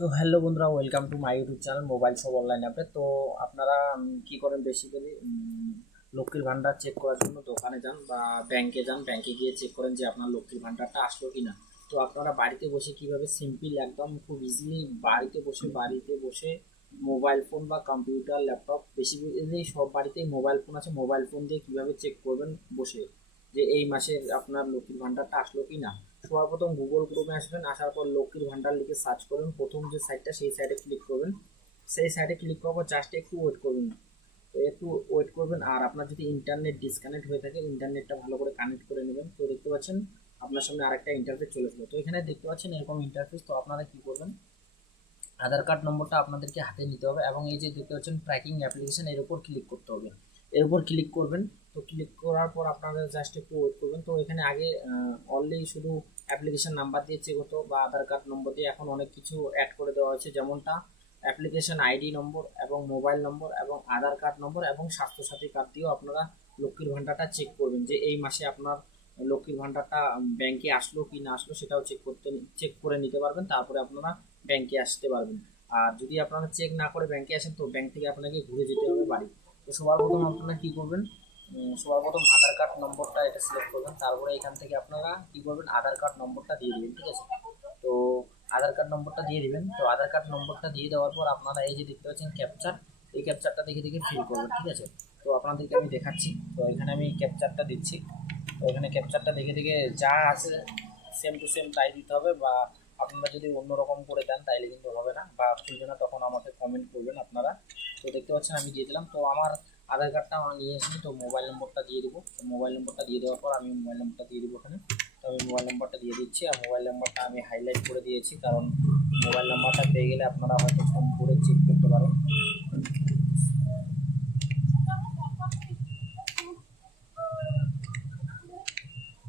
তো হ্যালো বন্ধুরা, welcome to my YouTube channel mobile সব অনলাইন অ্যাপে। তো আপনারা কি করেন বেসিক্যালি লক্ষ্মীর ভান্ডার চেক করার জন্য দোকানে যান বা ব্যাংকে যান, ব্যাংকে গিয়ে চেক করেন যে আপনার লক্ষ্মীর ভান্ডারটা আসলো কি না। তো আপনারা বাড়িতে বসে কিভাবে সিম্পল একদম খুব ইজিলি বাড়িতে বসে মোবাইল ফোন বা কম্পিউটার ল্যাপটপ, বেসিক্যালি সব বাড়িতেই মোবাইল ফোন আছে, মোবাইল ফোন দিয়ে কিভাবে চেক করবেন বসে যে এই মাসের আপনার লক্ষ্মীর ভান্ডারটা আসলো কি না। সবার প্রথম গুগল ক্রোমে আসবেন, আসার পর লক্ষ্মীর ভান্ডার লিখে সার্চ করবেন, প্রথম যে সাইটটা সেই সাইটে ক্লিক করবেন। সেই সাইটে ক্লিক করার পর জাস্ট একটু ওয়েট করবেন। তো একটু ওয়েট করবেন, আর আপনার যদি ইন্টারনেট ডিসকানেক্ট হয়ে থাকে ইন্টারনেটটা ভালো করে কানেক্ট করে নেবেন। তো দেখতে পাচ্ছেন আপনার সামনে আরেকটা ইন্টারফেস চলে আসলো। তো এখানে দেখতে পাচ্ছেন এরকম ইন্টারফেস। তো আপনারা কি করবেন, আধার কার্ড নম্বরটা আপনাদেরকে হাতে নিতে হবে এবং এই যে দেখতে পাচ্ছেন ট্র্যাকিং অ্যাপ্লিকেশন, এর উপর ক্লিক করতে হবে। এর উপর ক্লিক করবেন। তো ক্লিক করার পর আপনারা জাস্ট একটু ওয়েট করবেন। তো এখানে আগে অনলি শুধু অ্যাপ্লিকেশন নাম্বার দিয়ে চেক হতো বা আধার কার্ড নম্বর দিয়ে, এখন অনেক কিছু অ্যাড করে দেওয়া হয়েছে, যেমনটা অ্যাপ্লিকেশন আইডি নম্বর এবং মোবাইল নম্বর এবং আধার কার্ড নম্বর এবং স্বাস্থ্যসাথী কার্ড দিয়েও আপনারা লক্ষ্মীর ভান্ডারটা চেক করবেন যে এই মাসে আপনার লক্ষ্মীর ভান্ডারটা ব্যাংকে আসলো কি না আসলো সেটাও চেক করে নিতে পারবেন। তারপরে আপনারা ব্যাংকে আসতে পারবেন। আর যদি আপনারা চেক না করে ব্যাংকে আসেন তো ব্যাংক থেকে আপনাকে ঘুরে যেতে হবে বাড়ি। তো সবার প্রথম আপনারা কি করবেন, সবার প্রথম আধার কার্ড নম্বরটা এটা সিলেক্ট করবেন। তারপরে এখান থেকে আপনারা কি করবেন, আধার কার্ড নম্বরটা দিয়ে দিবেন, ঠিক আছে। তো আধার কার্ড নম্বরটা দিয়ে দিবেন। তো আধার কার্ড নম্বরটা দিয়ে দেওয়ার পর আপনারা এই যে দেখতে পাচ্ছেন ক্যাপচার, এই ক্যাপচারটা দেখে দেখে ফিল করবেন, ঠিক আছে। তো আপনাদেরকে আমি দেখাচ্ছি। তো এখানে আমি ক্যাপচারটা দিচ্ছি। তো এখানে ক্যাপচারটা দেখে দেখে যা আছে সেম টু সেম তাই দিতে হবে, বা আপনারা যদি অন্যরকম করে দেন তাইলে কিন্তু হবে না বা খুলবে না, তখন আমাকে কমেন্ট করবেন আপনারা। তো দেখতে পাচ্ছেন আমি দিয়ে দিলাম। তো আমার আধার কার্ডটা আমার নিয়ে এসেছি, তো মোবাইল নম্বরটা দিয়ে দেবো। তো মোবাইল নম্বরটা দিয়ে দেওয়ার পর আমি মোবাইল নম্বরটা দিয়ে দেবো এখানে। তো আমি মোবাইল নম্বরটা দিয়ে দিচ্ছি, আর মোবাইল নম্বরটা আমি হাইলাইট করে দিয়েছি, কারণ মোবাইল নাম্বারটা পেয়ে গেলে আপনারা হয়তো ফোন করে চেক করতে পারেন।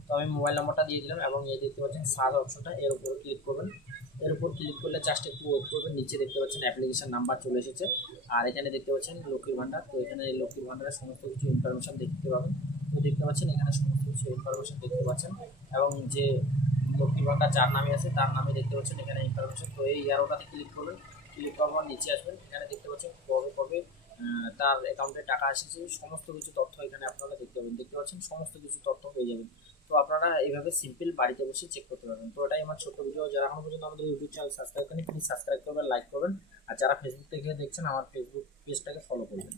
তো আমি মোবাইল নাম্বারটা দিয়ে দিলাম এবং এই দেখতে পাচ্ছেন সার্চ অপশনটা, এর উপরে ক্লিক করবেন। এর উপর ক্লিক করলে জাস্ট একটু ওয়েট করবেন। নিচে দেখতে পাচ্ছেন অ্যাপ্লিকেশন নাম্বার চলে এসেছে, আর এখানে দেখতে পাচ্ছেন লক্ষ্মীর ভান্ডার। তো এখানে লক্ষ্মীর ভান্ডারের সমস্ত কিছু ইনফরমেশন দেখতে পাবেন। তো দেখতে পাচ্ছেন এখানে সমস্ত কিছু ইনফরমেশন দেখতে পাচ্ছেন, এবং যে লক্ষ্মীর ভান্ডার যার নামে আছে তার নামে দেখতে পাচ্ছেন এখানে ইনফরমেশন। তো এই ইয়ারোটাতে ক্লিক করবেন। ক্লিক করার পর নিচে আসবেন, এখানে দেখতে পাচ্ছেন কবে কবে তার অ্যাকাউন্টে টাকা এসেছে সমস্ত কিছু তথ্য এখানে আপনারা দেখতে পাবেন। দেখতে পাচ্ছেন সমস্ত কিছু তথ্য পেয়ে যাবেন। তো আপনারা এইভাবে সিম্পল বাড়িতে বসে চেক করতে পারবেন। তো এটাই আমার ছোট্ট ভিডিও। যারা এখনো পর্যন্ত আমাদের ইউটিউব চ্যানেল সাবস্ক্রাইব করেন প্লিজ সাবস্ক্রাইব করবেন, লাইক করবেন, আর যারা ফেসবুক থেকে দেখছেন আমার ফেসবুক পেজটাকে ফলো করবেন।